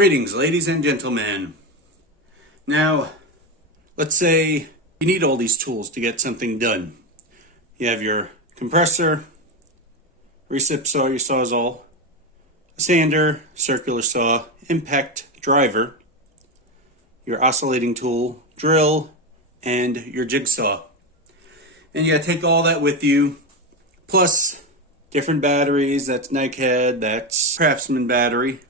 Greetings, ladies and gentlemen. Now, let's say you need all these tools to get something done. You have your compressor, recip saw, your sawzall, a sander, circular saw, impact driver, your oscillating tool, drill, and your jigsaw. And you gotta take all that with you, plus different batteries. That's Nikehead, that's Craftsman battery.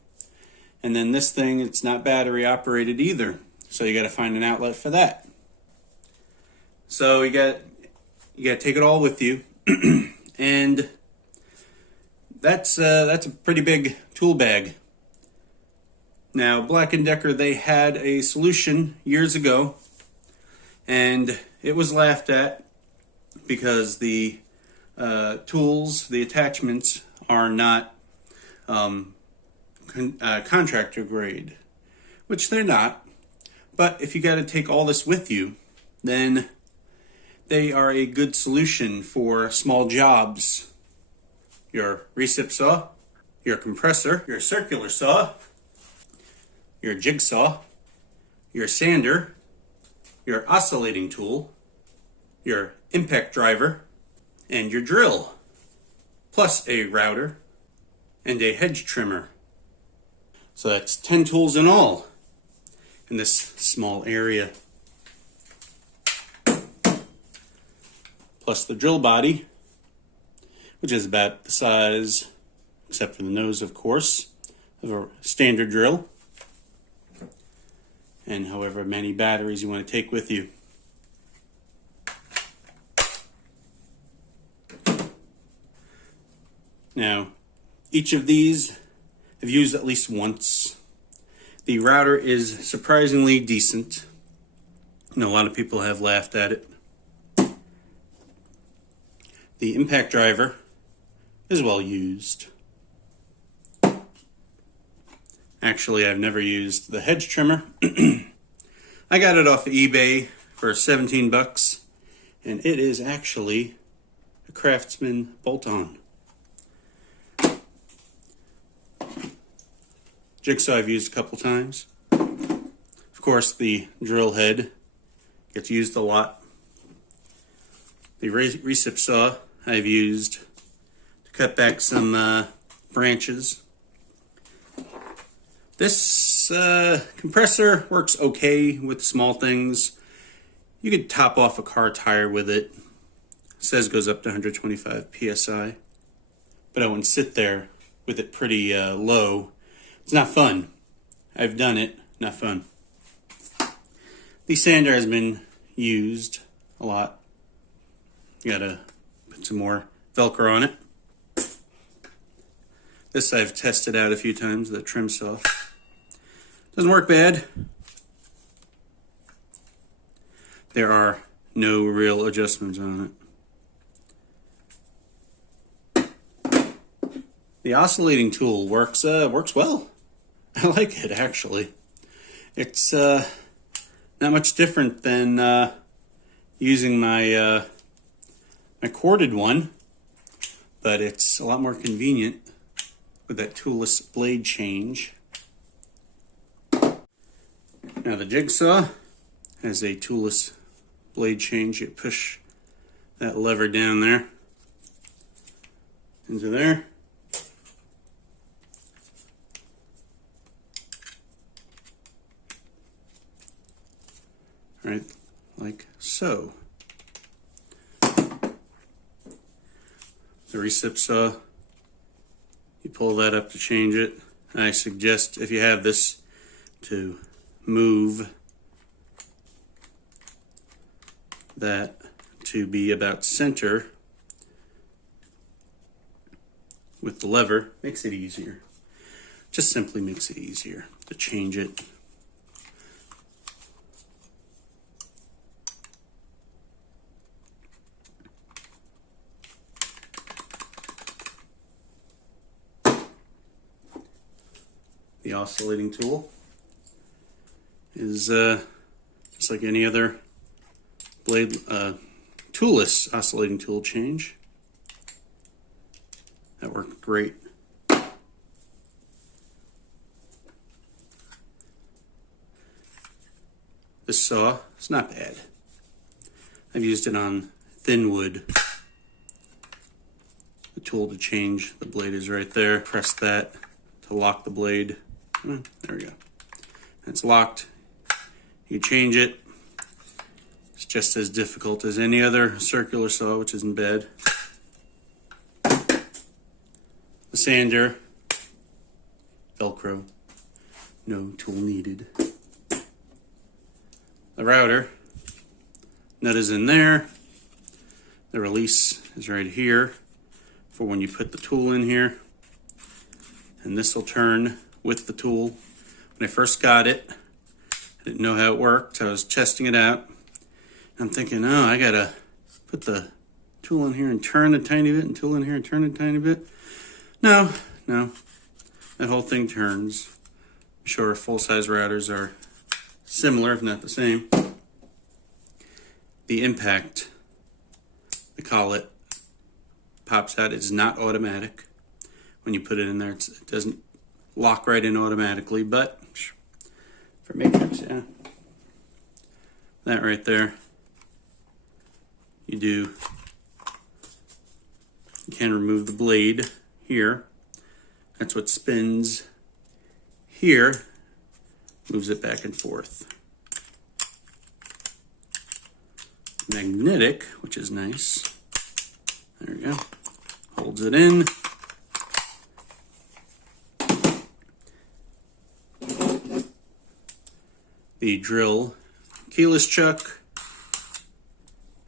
And then this thing, it's not battery operated either. So you got to find an outlet for that. So you got to take it all with you. And that's a pretty big tool bag. Now, Black & Decker, they had a solution years ago, and it was laughed at because the tools, the attachments are not contractor grade, which they're not. But if you got to take all this with you, then they are a good solution for small jobs. Your recip saw, your compressor, your circular saw, your jigsaw, your sander, your oscillating tool, your impact driver, and your drill, plus a router and a hedge trimmer. So that's 10 tools in all in this small area. Plus the drill body, which is about the size, except for the nose of course, of a standard drill. And however many batteries you want to take with you. Now, each of these I've used at least once. The router is surprisingly decent. I know a lot of people have laughed at it. The impact driver is well used. Actually, I've never used the hedge trimmer. I got it off of eBay for 17 bucks, and it is actually a Craftsman bolt-on. Jigsaw I've used a couple times. Of course, the drill head gets used a lot. The recip saw I've used to cut back some branches. This compressor works okay with small things. You could top off a car tire with it. It says goes up to 125 psi. But I wouldn't sit there with it pretty low. It's not fun. I've done it. Not fun. The sander has been used a lot. You gotta put some more Velcro on it. This I've tested out a few times, the trim saw. Doesn't work bad. There are no real adjustments on it. The oscillating tool works well. I like it, actually. It's not much different than using my my corded one, but it's a lot more convenient with that toolless blade change. Now the jigsaw has a toolless blade change. You push that lever down there into there. Right, like so. The recip saw, you pull that up to change it. I suggest, if you have this, to move that to be about center with the lever. Makes it easier. Just simply makes it easier to change it. The oscillating tool is just like any other blade toolless oscillating tool change. That worked great. This saw is not bad. I've used it on thin wood. The tool to change the blade is right there. Press that to lock the blade. There we go. It's locked. You change it. It's just as difficult as any other circular saw, which isn't bad. The sander, Velcro, no tool needed. The router, nut is in there. The release is right here for when you put the tool in here. And this will turn with the tool. When I first got it, I didn't know how it worked. I was testing it out. I'm thinking, oh, I gotta put the tool in here and turn a tiny bit, and tool in here and turn a tiny bit. No, that whole thing turns. I'm sure full-size routers are similar, if not the same. The impact, they call it, pops out. It's not automatic. When you put it in there, it doesn't lock right in automatically, but for matrix, yeah. That right there, you can remove the blade here. That's what spins here, moves it back and forth. Magnetic, which is nice. There we go. Holds it in. The drill keyless chuck.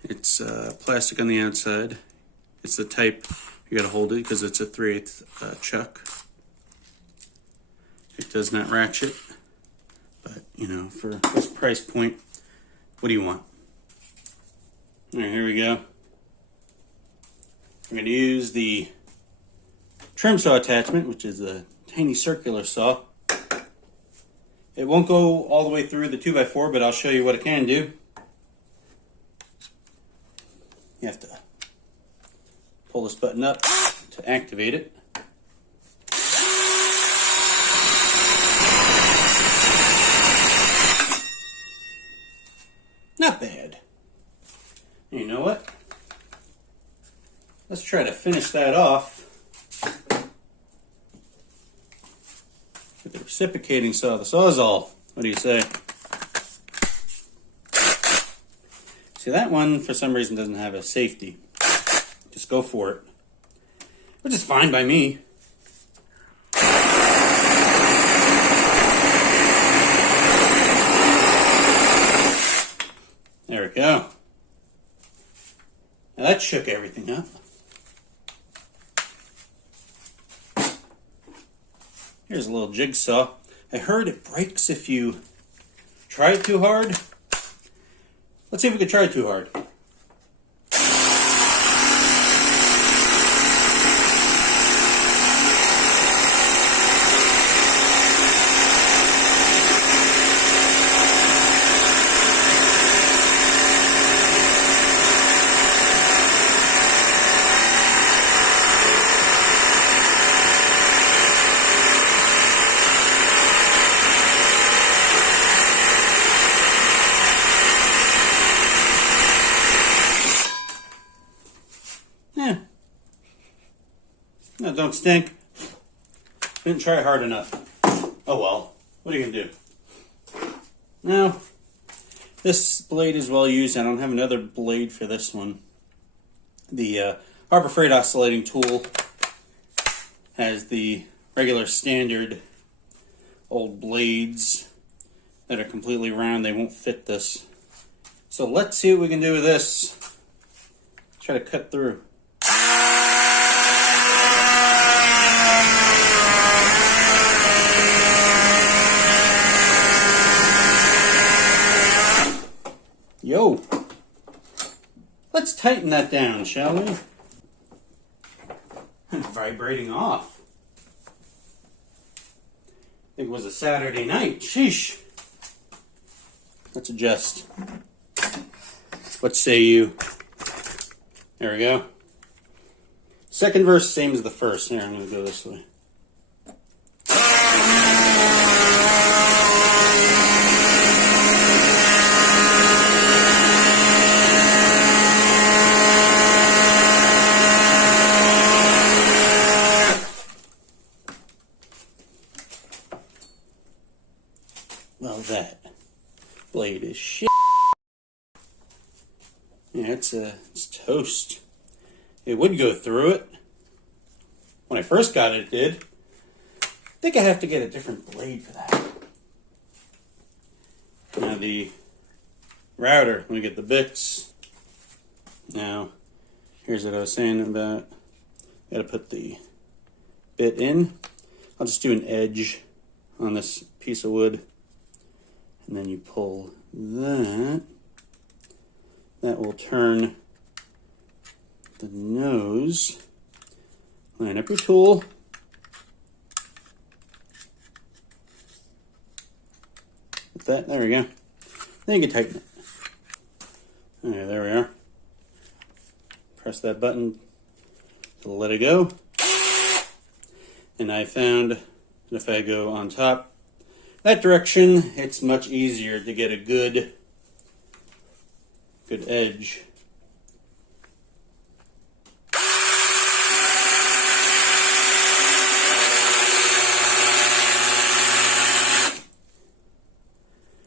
It's plastic on the outside. It's the type you gotta hold it because it's a 3/8 chuck. It does not ratchet, but you know, for this price point, what do you want? All right, here we go. I'm going to use the trim saw attachment, which is a tiny circular saw. It won't go all the way through the 2x4, but I'll show you what it can do. You have to pull this button up to activate it. Not bad. You know what? Let's try to finish that off with the reciprocating saw, the Sawzall. What do you say? See, that one for some reason doesn't have a safety. Just go for it. Which is fine by me. There we go. Now that shook everything up. Here's a little jigsaw. I heard it breaks if you try it too hard. Let's see if we can try it too hard. Yeah. No, don't stink. Didn't try hard enough. Oh well. What are you gonna do? Now, this blade is well used. I don't have another blade for this one. The Harbor Freight oscillating tool has the regular standard old blades that are completely round. They won't fit this. So let's see what we can do with this. Try to cut through. Yo, let's tighten that down, shall we? Vibrating off. I think it was a Saturday night. Sheesh. Let's adjust. What say you? There we go. Second verse, same as the first. Here, I'm going to go this way. it's toast. It would go through it. When I first got it, it did. I think I have to get a different blade for that. Now the router, let me get the bits. Now, here's what I was saying about, gotta put the bit in. I'll just do an edge on this piece of wood. And then you pull that. That will turn the nose. Line up your tool. With that, there we go. Then you can tighten it. Okay, there we are. Press that button to let it go. And I found that if I go on top that direction, it's much easier to get a good edge.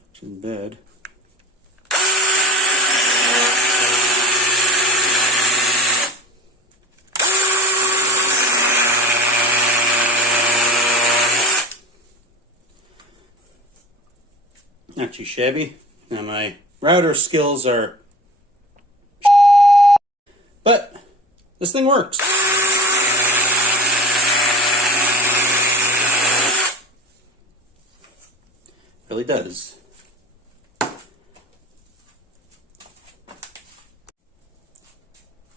Which is bad. Not too shabby. Now my router skills are, but this thing works. Really does.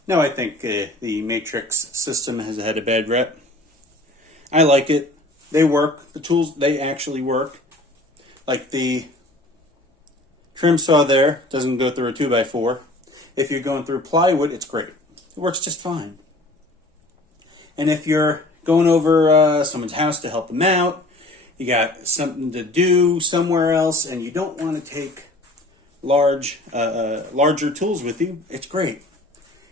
Now I think the Matrix system has had a bad rep. I like it. They work. The tools, they actually work. Like the trim saw there, doesn't go through a 2x4. If you're going through plywood, it's great. It works just fine. And if you're going over someone's house to help them out, you got something to do somewhere else, and you don't want to take larger tools with you, it's great.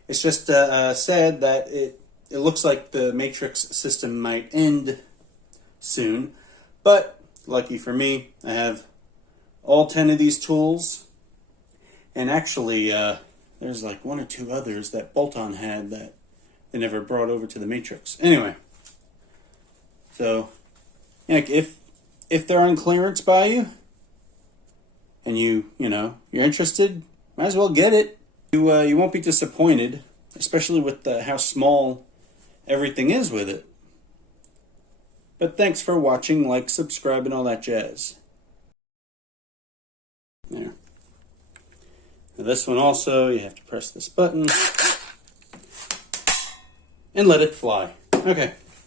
It's just sad that it looks like the Matrix system might end soon. But lucky for me, I have all 10 of these tools, and actually there's like one or two others that Bolt-On had that they never brought over to the Matrix. Anyway, so like if they're on clearance by you and you're interested, might as well get it. You won't be disappointed, especially with how small everything is with it. But thanks for watching, like, subscribe, and all that jazz. There. Now this one also, you have to press this button and let it fly. Okay.